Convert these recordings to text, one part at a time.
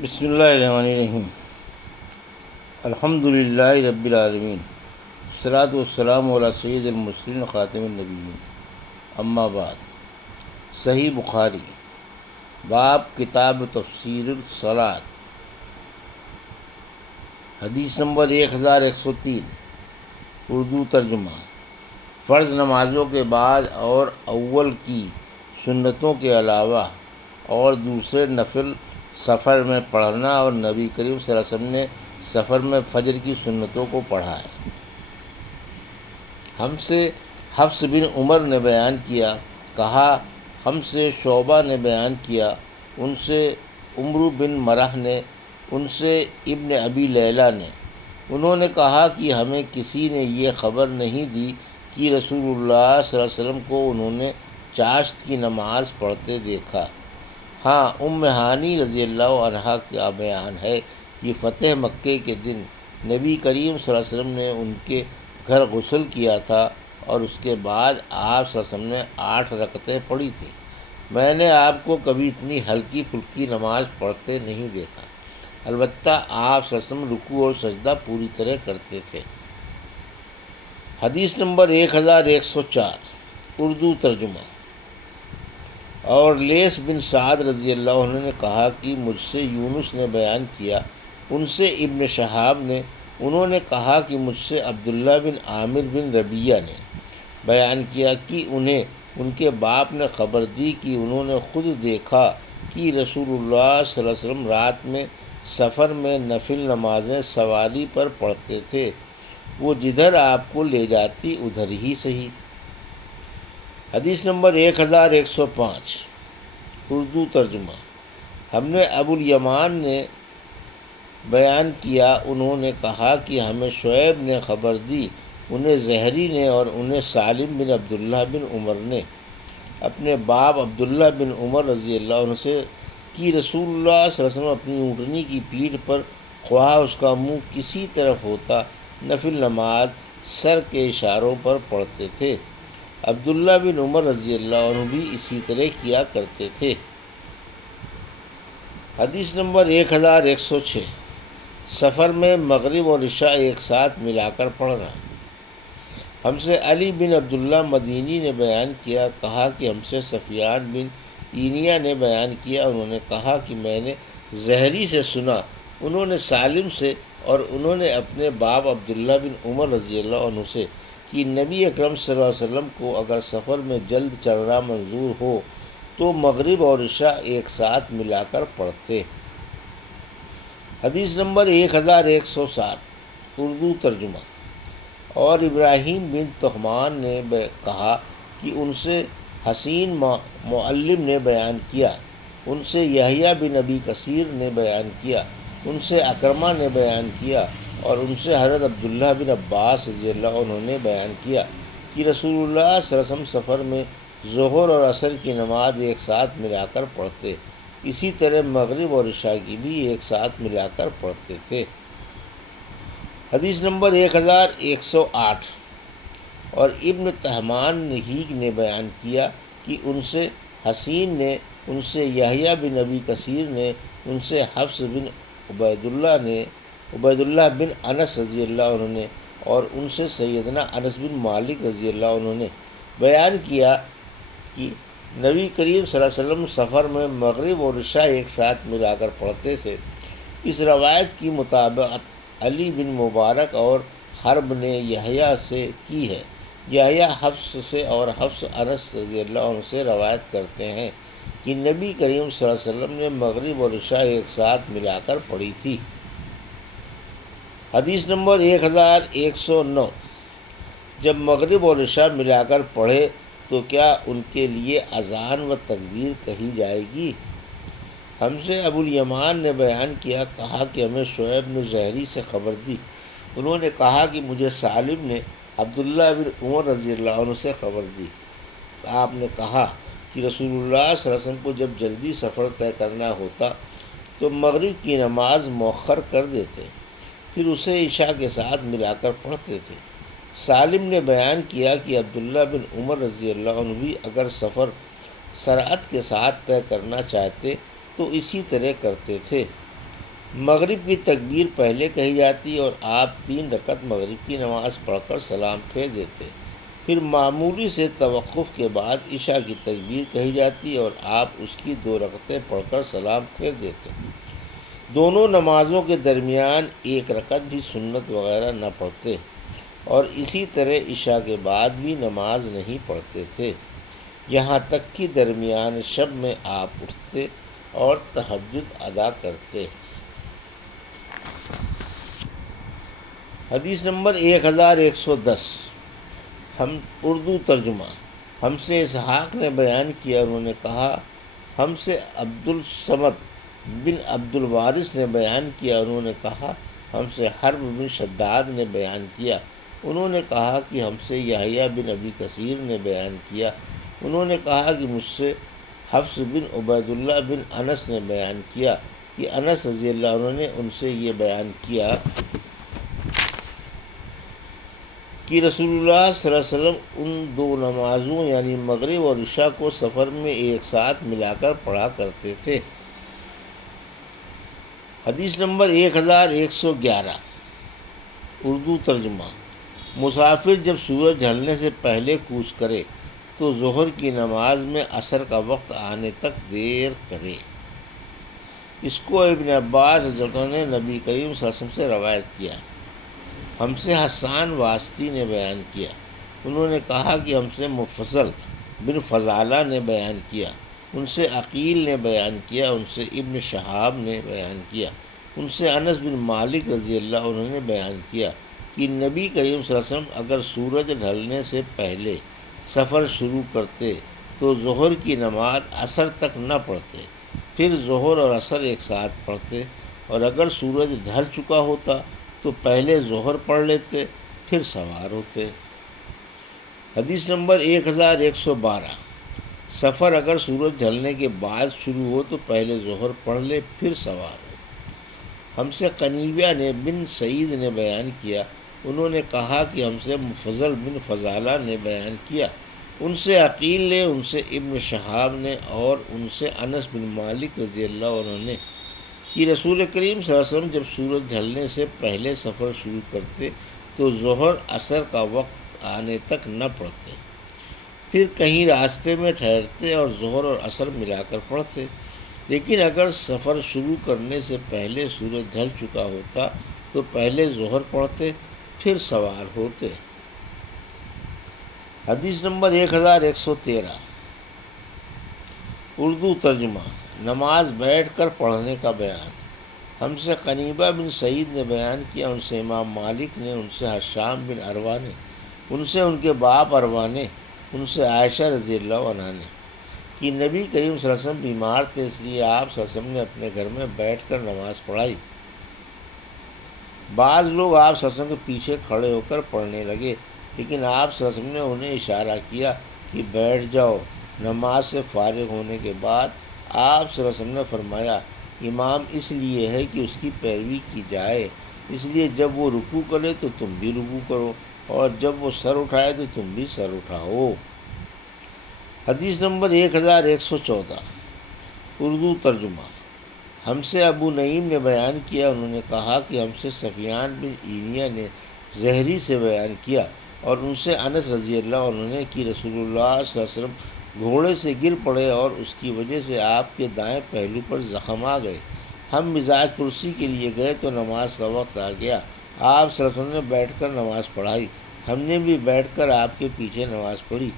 بسم اللہ الرحمن الرحیم الحمد للہ رب العالمین والصلاۃ والسلام علی سید المرسلین خاتم النبیین اما بعد صحیح بخاری باب کتاب تفسیر الصلاۃ حدیث نمبر 1103 اردو ترجمہ فرض نمازوں کے بعد اور اول کی سنتوں کے علاوہ اور دوسرے نفل سفر میں پڑھنا، اور نبی کریم صلی اللہ علیہ وسلم نے سفر میں فجر کی سنتوں کو پڑھا ہے۔ ہم سے حفص بن عمر نے بیان کیا، کہا ہم سے شعبہ نے بیان کیا، ان سے عمرو بن مرح نے، ان سے ابن ابی لیلہ نے، انہوں نے کہا کہ ہمیں کسی نے یہ خبر نہیں دی کہ رسول اللہ صلی اللہ علیہ وسلم کو انہوں نے چاشت کی نماز پڑھتے دیکھا۔ ہاں، ام ہانی رضی اللہ عنہا کا بیان ہے کہ فتح مکے کے دن نبی کریم صلی اللہ علیہ وسلم نے ان کے گھر غسل کیا تھا اور اس کے بعد آپ صلی اللہ علیہ وسلم نے 8 رکعتیں پڑھی تھیں۔ میں نے آپ کو کبھی اتنی ہلکی پھلکی نماز پڑھتے نہیں دیکھا، البتہ آپ صلی اللہ علیہ وسلم رکوع اور سجدہ پوری طرح کرتے تھے۔ حدیث نمبر 1104 اردو ترجمہ اور لیث بن سعد رضی اللہ عنہ نے کہا کہ مجھ سے یونس نے بیان کیا، ان سے ابن شہاب نے، انہوں نے کہا کہ مجھ سے عبداللہ بن عامر بن ربیہ نے بیان کیا کہ انہیں ان کے باپ نے خبر دی کہ انہوں نے خود دیکھا کہ رسول اللہ صلی اللہ علیہ وسلم رات میں سفر میں نفل نمازیں سواری پر پڑھتے تھے، وہ جدھر آپ کو لے جاتی ادھر ہی صحیح۔ حدیث نمبر 1105 اردو ترجمہ ہم نے ابو الیمان نے بیان کیا، انہوں نے کہا کہ ہمیں شعیب نے خبر دی، انہیں زہری نے اور انہیں سالم بن عبداللہ بن عمر نے اپنے باپ عبداللہ بن عمر رضی اللہ عنہ سے کہ رسول اللہ صلی اللہ علیہ وسلم اپنی اونٹنی کی پیٹھ پر خواہ اس کا منہ کسی طرف ہوتا نفل نماز سر کے اشاروں پر پڑھتے تھے۔ عبداللہ بن عمر رضی اللہ عنہ بھی اسی طرح کیا کرتے تھے۔ حدیث نمبر 1106 سفر میں مغرب اور عشاء ایک ساتھ ملا کر پڑھنا۔ ہم سے علی بن عبداللہ مدینی نے بیان کیا، کہا کہ ہم سے سفیان بن اینیا نے بیان کیا، انہوں نے کہا کہ میں نے زہری سے سنا، انہوں نے سالم سے اور انہوں نے اپنے باپ عبداللہ بن عمر رضی اللہ عنہ سے کہ نبی اکرم صلی اللہ علیہ وسلم کو اگر سفر میں جلد چلنا منظور ہو تو مغرب اور عشاء ایک ساتھ ملا کر پڑھتے۔ حدیث نمبر 1107 اردو ترجمہ اور ابراہیم بن طہمان نے کہا کہ ان سے حسین معلم نے بیان کیا، ان سے یحییٰ بن ابی کثیر نے بیان کیا، ان سے اکرمہ نے بیان کیا اور ان سے حضرت عبداللہ بن عباس رضی اللہ عنہ نے بیان کیا کہ رسول اللہ صلی اللہ علیہ وسلم سفر میں ظہر اور عصر کی نماز ایک ساتھ ملا کر پڑھتے، اسی طرح مغرب اور عشاء کی بھی ایک ساتھ ملا کر پڑھتے تھے۔ حدیث نمبر 1108 اور ابن طہمان ہی نے بیان کیا کہ ان سے حسین نے، ان سے یحییٰ بن ابی کثیر نے، ان سے حفص بن عبیداللہ بن انس رضی اللہ عنہ نے اور ان سے سیدنا انس بن مالک رضی اللہ عنہ نے بیان کیا کہ نبی کریم صلی اللہ علیہ وسلم سفر میں مغرب اور عشاء ایک ساتھ ملا کر پڑھتے تھے۔ اس روایت کی مطابقت علی بن مبارک اور حرب نے یحییٰ سے کی ہے۔ یحییٰ حفص سے اور حفص انس رضی اللہ عنہ سے روایت کرتے ہیں کہ نبی کریم صلی اللہ علیہ وسلم نے مغرب اور عشاء ایک ساتھ ملا کر پڑھی تھی۔ حدیث نمبر 1109 جب مغرب اور عشاء ملا کر پڑھے تو کیا ان کے لیے اذان و تکبیر کہی جائے گی؟ ہم سے ابو الیمان نے بیان کیا، کہا کہ ہمیں شعیب نے زہری سے خبر دی، انہوں نے کہا کہ مجھے سالم نے عبداللہ بن عمر رضی اللہ عنہ سے خبر دی، آپ نے کہا کہ رسول اللہ صلی اللہ علیہ وسلم کو جب جلدی سفر طے کرنا ہوتا تو مغرب کی نماز مؤخر کر دیتے، پھر اسے عشاء کے ساتھ ملا کر پڑھتے تھے۔ سالم نے بیان کیا کہ عبداللہ بن عمر رضی اللہ عنہ بھی اگر سفر سرعت کے ساتھ طے کرنا چاہتے تو اسی طرح کرتے تھے۔ مغرب کی تکبیر پہلے کہی جاتی اور آپ 3 رکعت مغرب کی نماز پڑھ کر سلام پھیر دیتے، پھر معمولی سے توقف کے بعد عشاء کی تکبیر کہی جاتی اور آپ اس کی 2 رکعتیں پڑھ کر سلام پھیر دیتے۔ دونوں نمازوں کے درمیان 1 رکعت بھی سنت وغیرہ نہ پڑھتے، اور اسی طرح عشاء کے بعد بھی نماز نہیں پڑھتے تھے، یہاں تک کہ درمیان شب میں آپ اٹھتے اور تہجد ادا کرتے۔ حدیث نمبر 1110، ہم اردو ترجمہ۔ ہم سے اسحاق نے بیان کیا، انہوں نے کہا ہم سے عبد الصمد بن عبد الوارث نے بیان کیا، انہوں نے کہا ہم سے حرب بن شداد نے بیان کیا، انہوں نے کہا کہ ہم سے یحییٰ بن ابی کثیر نے بیان کیا، انہوں نے کہا کہ مجھ سے حفص بن عبید اللہ بن انس نے بیان کیا کہ انس رضی اللہ عنہ نے ان سے یہ بیان کیا کہ رسول اللہ صلی اللہ علیہ وسلم ان 2 نمازوں یعنی مغرب اور عشاء کو سفر میں ایک ساتھ ملا کر پڑھا کرتے تھے۔ حدیث نمبر 1111، اردو ترجمہ۔ مسافر جب سورج ڈھلنے سے پہلے کوچ کرے تو ظہر کی نماز میں عصر کا وقت آنے تک دیر کرے۔ اس کو ابن عباس رضی اللہ عنہ نے نبی کریم صلی اللہ علیہ وسلم سے روایت کیا۔ ہم سے حسان واسطی نے بیان کیا، انہوں نے کہا کہ ہم سے مفضل بن فضالہ نے بیان کیا، ان سے عقیل نے بیان کیا، ان سے ابن شہاب نے بیان کیا، ان سے انس بن مالک رضی اللہ عنہ نے بیان کیا کہ نبی کریم صلی اللہ علیہ وسلم اگر سورج ڈھلنے سے پہلے سفر شروع کرتے تو ظہر کی نماز عصر تک نہ پڑھتے، پھر ظہر اور عصر ایک ساتھ پڑھتے، اور اگر سورج ڈھل چکا ہوتا تو پہلے ظہر پڑھ لیتے پھر سوار ہوتے۔ حدیث نمبر 1112، سفر اگر سورج ڈھلنے کے بعد شروع ہو تو پہلے ظہر پڑھ لے پھر سوار ہو۔ ہم سے قنیبیہ نے بن سعید نے بیان کیا، انہوں نے کہا کہ ہم سے مفضل بن فضالہ نے بیان کیا، ان سے عقیل نے، ان سے ابن شہاب نے اور ان سے انس بن مالک رضی اللہ عنہ نے کہ رسول کریم صلی اللہ علیہ وسلم جب سورج ڈھلنے سے پہلے سفر شروع کرتے تو ظہر عصر کا وقت آنے تک نہ پڑھتے، پھر کہیں راستے میں ٹھہرتے اور ظہر اور عصر ملا کر پڑھتے، لیکن اگر سفر شروع کرنے سے پہلے سورج ڈھل چکا ہوتا تو پہلے ظہر پڑھتے پھر سوار ہوتے۔ حدیث نمبر 1113، اردو ترجمہ۔ نماز بیٹھ کر پڑھنے کا بیان۔ ہم سے قنیبہ بن سعید نے بیان کیا، ان سے امام مالک نے، ان سے حشام بن عروہ نے، ان سے ان کے باپ عروہ نے، ان سے عائشہ رضی اللہ عنہا نے کہ نبی کریم صلی اللہ علیہ وسلم بیمار تھے، اس لیے آپ صلی اللہ علیہ وسلم نے اپنے گھر میں بیٹھ کر نماز پڑھائی۔ بعض لوگ آپ صلی اللہ علیہ وسلم کے پیچھے کھڑے ہو کر پڑھنے لگے، لیکن آپ صلی اللہ علیہ وسلم نے انہیں اشارہ کیا کہ بیٹھ جاؤ۔ نماز سے فارغ ہونے کے بعد آپ صلی اللہ علیہ وسلم نے فرمایا، امام اس لیے ہے کہ اس کی پیروی کی جائے، اس لیے جب وہ رکوع کرے تو تم بھی رکوع کرو، اور جب وہ سر اٹھائے تو تم بھی سر اٹھاؤ۔ حدیث نمبر 1114، اردو ترجمہ۔ ہم سے ابو نعیم نے بیان کیا، انہوں نے کہا کہ ہم سے سفیان بن عینیہ نے زہری سے بیان کیا، اور ان سے انس رضی اللہ عنہ نے کہ رسول اللہ صلی اللہ علیہ وسلم گھوڑے سے گر پڑے اور اس کی وجہ سے آپ کے دائیں پہلو پر زخم آ گئے۔ ہم مزاج کرسی کے لیے گئے تو نماز کا وقت آ گیا، آپ صلی اللہ علیہ وسلم نے بیٹھ کر نماز پڑھائی، ہم نے بھی بیٹھ کر آپ کے پیچھے نماز پڑھی۔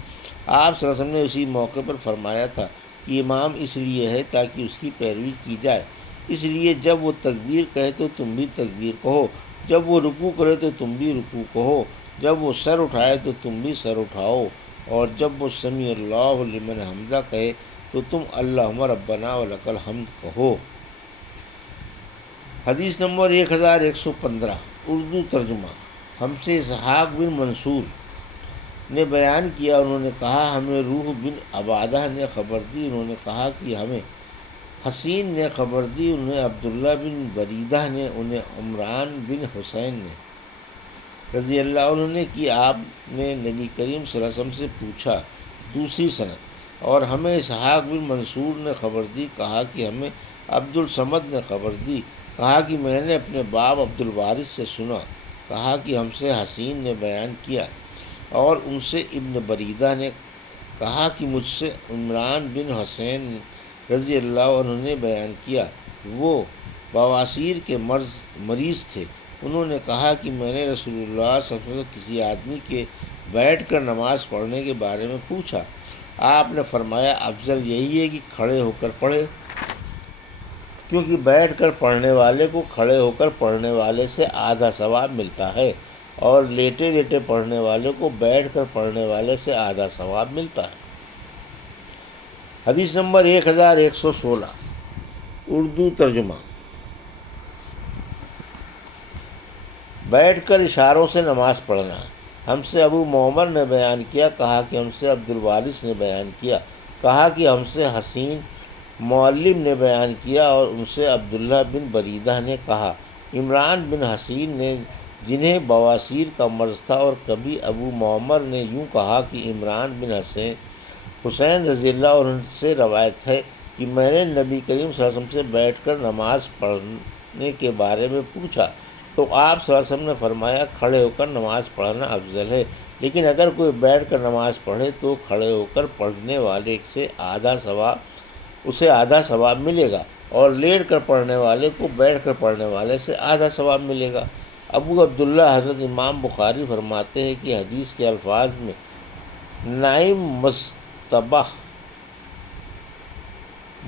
آپ صلی اللہ علیہ وسلم نے اسی موقع پر فرمایا تھا کہ امام اس لیے ہے تاکہ اس کی پیروی کی جائے، اس لیے جب وہ تکبیر کہے تو تم بھی تکبیر کہو، جب وہ رکوع کرے تو تم بھی رکوع کہو، جب وہ سر اٹھائے تو تم بھی سر اٹھاؤ، اور جب وہ سمیع اللہ لمن حمدہ کہے تو تم اللہم ربنا ولک الحمد کہو۔ حدیث نمبر 1115، اردو ترجمہ۔ ہم سے اسحاق بن منصور نے بیان کیا، انہوں نے کہا ہمیں روح بن عبادہ نے خبر دی، انہوں نے کہا کہ ہمیں حسین نے خبر دی، انہیں عبداللہ بن بریدہ نے، انہیں عمران بن حسین نے رضی اللہ عنہ نے کہ آپ نے نبی کریم صلی اللہ علیہ وسلم سے پوچھا، دوسری سند، اور ہمیں اسحاق بن منصور نے خبر دی، کہا کہ ہمیں عبد الصمد نے خبر دی، کہا کہ میں نے اپنے باپ عبد الوارث سے سنا، کہا کہ ہم سے حسین نے بیان کیا اور ان سے ابن بریدہ نے کہا کہ مجھ سے عمران بن حسین رضی اللہ عنہ نے بیان کیا، وہ بواسیر کے مریض تھے۔ انہوں نے کہا کہ میں نے رسول اللہ صلی اللہ علیہ وسلم سے کسی آدمی کے بیٹھ کر نماز پڑھنے کے بارے میں پوچھا۔ آپ نے فرمایا افضل یہی ہے کہ کھڑے ہو کر پڑھے، کیونکہ بیٹھ کر پڑھنے والے کو کھڑے ہو کر پڑھنے والے سے آدھا ثواب ملتا ہے، اور لیٹے لیٹے پڑھنے والے کو بیٹھ کر پڑھنے والے سے آدھا ثواب ملتا ہے۔ حدیث نمبر 1116 اردو ترجمہ۔ بیٹھ کر اشاروں سے نماز پڑھنا۔ ہم سے ابو معمر نے بیان کیا، کہا کہ ہم سے عبد الوارث نے بیان کیا، کہا کہ ہم سے حسین معلم نے بیان کیا اور ان سے عبداللہ بن بریدہ نے کہا، عمران بن حسین نے جنہیں بواسیر کا مرض تھا، اور کبھی ابو معمر نے یوں کہا کہ عمران بن حسین رضی اللہ عنہ سے روایت ہے کہ میں نے نبی کریم صلی اللہ علیہ وسلم سے بیٹھ کر نماز پڑھنے کے بارے میں پوچھا، تو آپ صلی اللہ علیہ وسلم نے فرمایا کھڑے ہو کر نماز پڑھنا افضل ہے، لیکن اگر کوئی بیٹھ کر نماز پڑھے تو کھڑے ہو کر پڑھنے والے سے اسے آدھا ثواب ملے گا، اور لیٹ کر پڑھنے والے کو بیٹھ کر پڑھنے والے سے آدھا ثواب ملے گا۔ ابو عبداللہ حضرت امام بخاری فرماتے ہیں کہ حدیث کے الفاظ میں نائم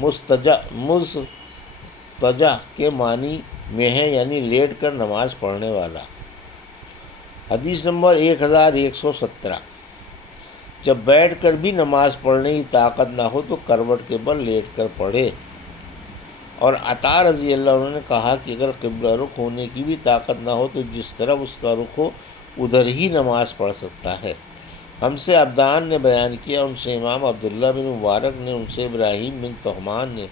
مستجع کے معنی میں ہے، یعنی لیٹ کر نماز پڑھنے والا۔ حدیث نمبر 1117 جب بیٹھ کر بھی نماز پڑھنے کی طاقت نہ ہو تو کروٹ کے بل لیٹ کر پڑھے۔ اور عطا رضی اللہ عنہ نے کہا کہ اگر قبلہ رخ ہونے کی بھی طاقت نہ ہو تو جس طرف اس کا رخ ہو ادھر ہی نماز پڑھ سکتا ہے۔ ہم سے عبدان نے بیان کیا، ان سے امام عبداللہ بن مبارک نے، ان سے ابراہیم بن طہمان نے،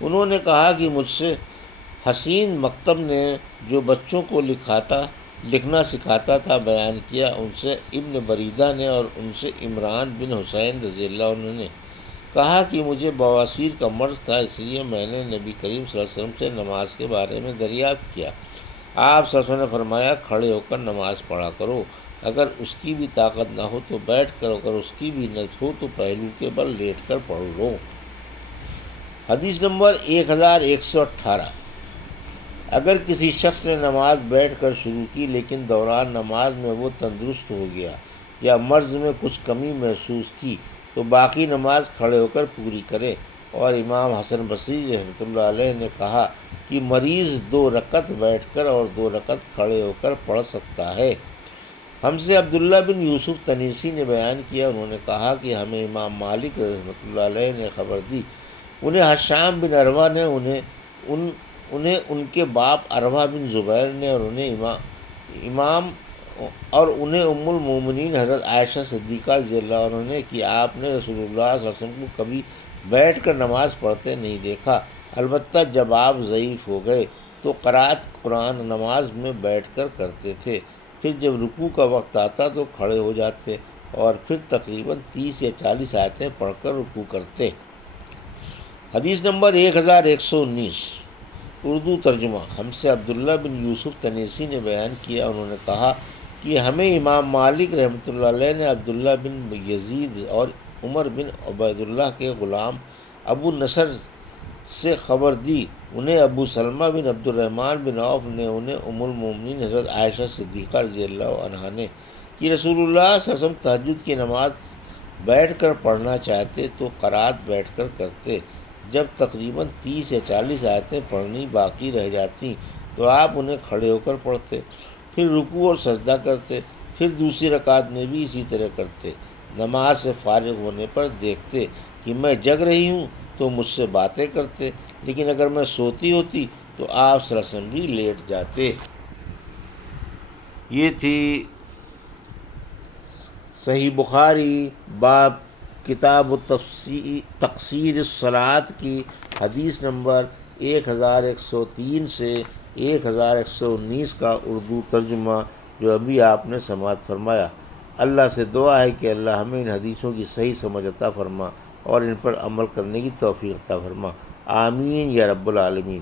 انہوں نے کہا کہ مجھ سے حسین مکتب نے جو بچوں کو لکھنا سکھاتا تھا بیان کیا، ان سے ابن بریدہ نے اور ان سے عمران بن حسین رضی اللہ عنہ نے کہا کہ مجھے بواسیر کا مرض تھا، اس لیے میں نے نبی کریم صلی اللہ علیہ وسلم سے نماز کے بارے میں دریافت کیا۔ آپ صلی اللہ علیہ وسلم نے فرمایا کھڑے ہو کر نماز پڑھا کرو، اگر اس کی بھی طاقت نہ ہو تو بیٹھ کر، اگر اس کی بھی نہ ہو تو پہلو کے بل لیٹ کر پڑھ لو۔ حدیث نمبر 1118 اگر کسی شخص نے نماز بیٹھ کر شروع کی لیکن دوران نماز میں وہ تندرست ہو گیا یا مرض میں کچھ کمی محسوس کی تو باقی نماز کھڑے ہو کر پوری کرے۔ اور امام حسن بصری رحمۃ اللہ علیہ نے کہا کہ مریض 2 رکعت بیٹھ کر اور 2 رکعت کھڑے ہو کر پڑھ سکتا ہے۔ ہم سے عبداللہ بن یوسف تنیسی نے بیان کیا، انہوں نے کہا کہ ہمیں امام مالک رحمۃ اللہ علیہ نے خبر دی، انہیں حشام بن عروہ نے، انہیں ان کے باپ عروہ بن زبیر نے، اور انہیں ام المومنین حضرت عائشہ صدیقہ رضی اللہ عنہ نے کہ آپ نے رسول اللہ صلی اللہ علیہ وسلم کو کبھی بیٹھ کر نماز پڑھتے نہیں دیکھا، البتہ جب آپ ضعیف ہو گئے تو قرأت قرآن نماز میں بیٹھ کر کرتے تھے، پھر جب رکوع کا وقت آتا تو کھڑے ہو جاتے اور پھر تقریباً 30 یا 40 آیتیں پڑھ کر رکوع کرتے۔ حدیث نمبر 1119 اردو ترجمہ۔ ہم سے عبداللہ بن یوسف تنیسی نے بیان کیا، انہوں نے کہا کہ ہمیں امام مالک رحمۃ اللہ علیہ نے عبداللہ بن یزید اور عمر بن عبید اللہ کے غلام ابو نصر سے خبر دی، انہیں ابو سلمہ بن عبد الرحمن بن عوف نے، انہیں ام المومنین حضرت عائشہ صدیقہ رضی اللہ عنہا نے کہ رسول اللہ صلی اللہ علیہ وسلم تہجد کی نماز بیٹھ کر پڑھنا چاہتے تو قرأت بیٹھ کر کرتے، جب تقریباً 30 یا 40 آیتیں پڑھنی باقی رہ جاتی تو آپ انہیں کھڑے ہو کر پڑھتے، پھر رکوع اور سجدہ کرتے، پھر دوسری رکعت میں بھی اسی طرح کرتے۔ نماز سے فارغ ہونے پر دیکھتے کہ میں جگ رہی ہوں تو مجھ سے باتیں کرتے، لیکن اگر میں سوتی ہوتی تو آپ صلی اللہ علیہ وسلم بھی لیٹ جاتے۔ یہ تھی صحیح بخاری باب کتاب تقصیر الصلاۃ کی حدیث نمبر 1103 سے 1119 کا اردو ترجمہ جو ابھی آپ نے سماعت فرمایا۔ اللہ سے دعا ہے کہ اللہ ہمیں ان حدیثوں کی صحیح سمجھ عطا فرما اور ان پر عمل کرنے کی توفیق عطا فرما، آمین یا رب العالمین۔